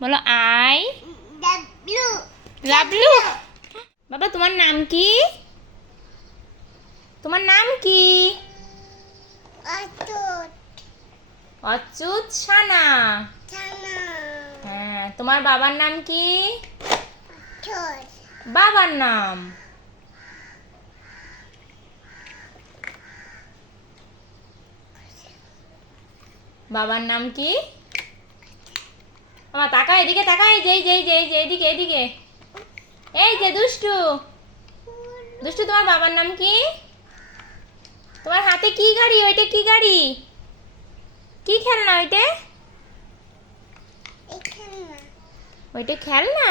বলো আই লাভলু বাবা তোমার নাম কি? তোমার নাম কি? অচ্যুত সানা হ্যাঁ তোমার বাবার নাম কি? বাবার নাম। বাবার নাম কি? আমার তাকা এদিকে তাকা এই যে এই যে এই যে এই যে এদিকে এদিকে। এই যে দুষ্টু। দুষ্টু তোমার বাবার নাম কি? তোমার হাতে কি গাড়ি? ওইটা কি গাড়ি? কি খেলনা ওইটা? ওইটা খেলনা?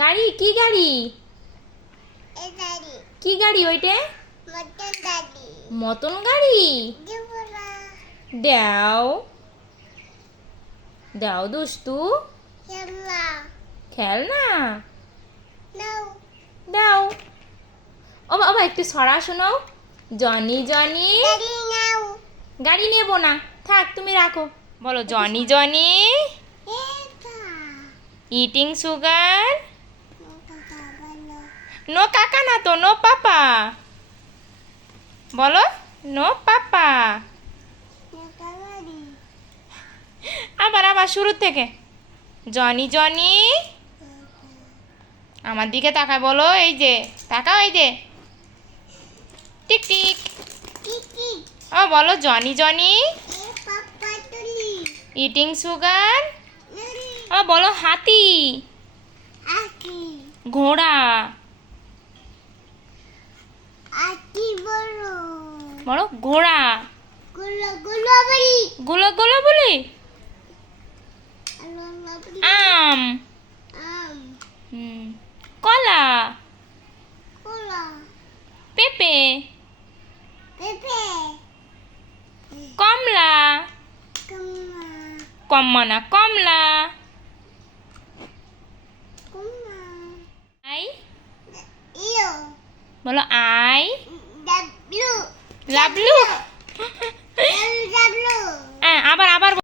গাড়ি। কি গাড়ি? কি গাড়ি ওইটা? মতন গাড়ি। দাও। দাও দুষ্টু। খেলা খেল না নাও দাও। ও বাবা একটু সরা শোনাও। Johnny Johnny. নাও। গাড়ি নেব না। থাক তুমি রাখো। বলো Johnny Johnny. Eating sugar no কাকা না তো নো পাপা। বলো নো পাপা। আবার আবার শুরু থেকে। Johnny Johnny. আমার দিকে তাকায় বলো এই যে তাকাও এই যে। টিক টিক। ও বলো জনি জনি। ইটিং সুগার ও বলো হাতি। ঘোড়া। বলো ঘোড়া। গুলো গুলাবরি গুলো গুলো বলি? গুলাবরি আম আম হুম, কলা কোলা পেঁপে পেপে কমলা কমলা কম্মা না কমলা কমলা আই ইও বলো আই ডাব্লু লাভলু ডাব্লু হ্যাঁ আবার আবার